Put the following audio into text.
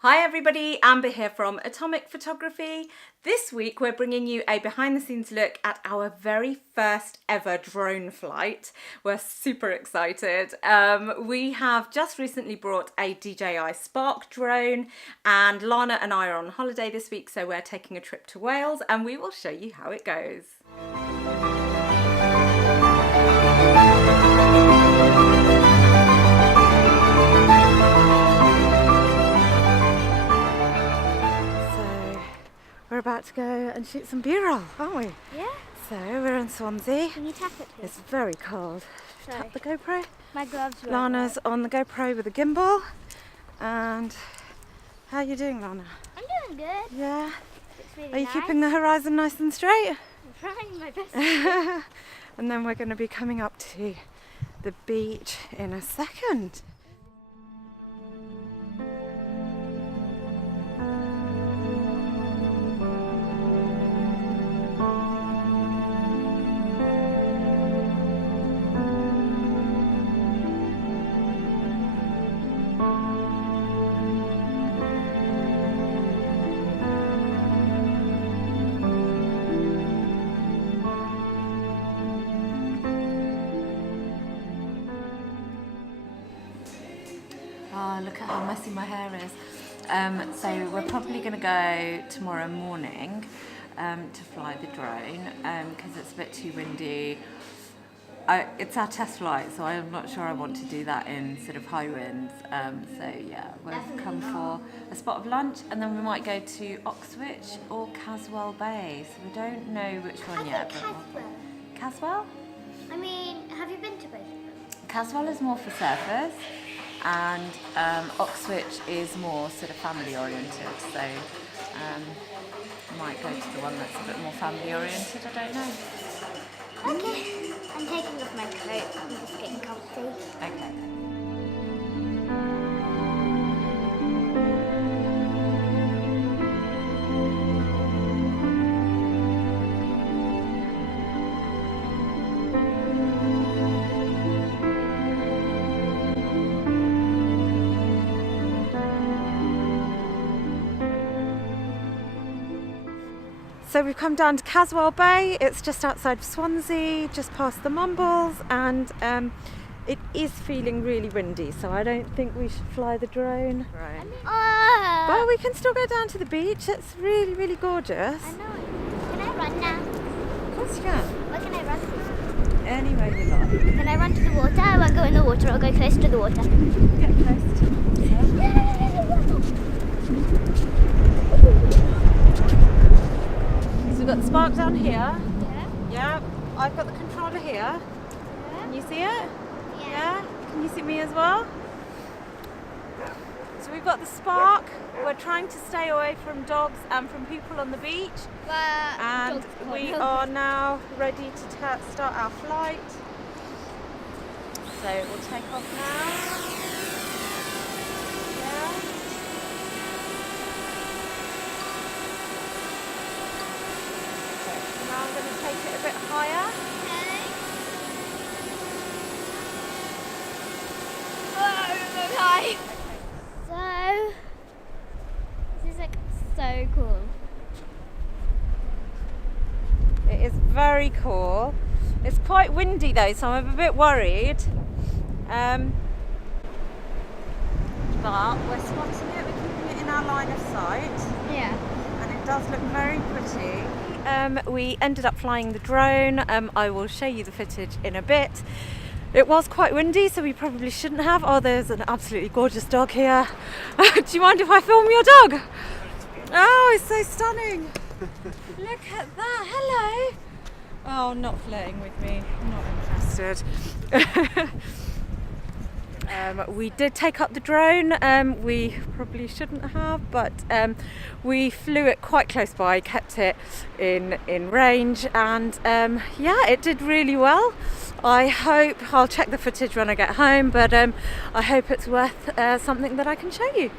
Hi everybody, Amber here from Atomik Photography. This week we're bringing you a behind the scenes look at our very first ever drone flight. We're super excited. We have just recently brought a DJI Spark Drone, and Lana and I are on holiday this week, so we're taking a trip to Wales and we will show you how it goes. We're about to go and shoot some B-roll, aren't we? Yeah. So we're in Swansea. Can you tap it? Please? It's very cold. Sorry. Tap the GoPro. My gloves are Lana's on the GoPro with a gimbal. And how are you doing, Lana? I'm doing good. Yeah. It's really Are you nice. keeping the horizon nice and straight? I'm trying my best. And then we're going to be coming up to the beach in a second. Oh, look at how messy my hair is. So we're probably going to go tomorrow morning to fly the drone because it's a bit too windy. It's our test flight, so I'm not sure I want to do that in sort of high winds. So yeah, we've come for a spot of lunch, and then we might go to Oxwich or Caswell Bay. So we don't know which one yet. Caswell? I mean, have you been to both of them? Caswell is more for surfers, and Oxwich is more sort of family oriented, so I might go to the one that's a bit more family oriented, I don't know. Okay. I'm taking off my coat. I'm just getting comfy. Okay. So we've come down to Caswell Bay. It's just outside of Swansea, just past the Mumbles, and it is feeling really windy, so I don't think we should fly the drone. Right. But we can still go down to the beach. It's really, really gorgeous. I know. Can I run now? Of course you can. Where can I run? Anywhere you like. Can I run to the water? I won't go in the water. I'll go close to the water. Get close to the water. We've got the Spark down here. Yeah. Yeah. I've got the controller here. Yeah. Can you see it? Yeah. Can you see me as well? So we've got the Spark. We're trying to stay away from dogs and from people on the beach. And we are now ready to start our flight. So we'll take off now. Yeah. Now I'm going to take it a bit higher. Okay. So, this is like so cool. It is very cool. It's quite windy though, so I'm a bit worried. But we're spotting it, we're keeping it in our line of sight. Yeah. And it does look very pretty. We ended up flying the drone. I will show you the footage in a bit. It was quite windy, so we probably shouldn't have. Oh, there's an absolutely gorgeous dog here. Do you mind if I film your dog? Oh, it's so stunning. Look at that. Hello. Oh, not flirting with me. Not interested. We did take up the drone. We probably shouldn't have, but we flew it quite close by, kept it in range, and yeah, it did really well. I hope, I'll check the footage when I get home, but I hope it's worth something that I can show you.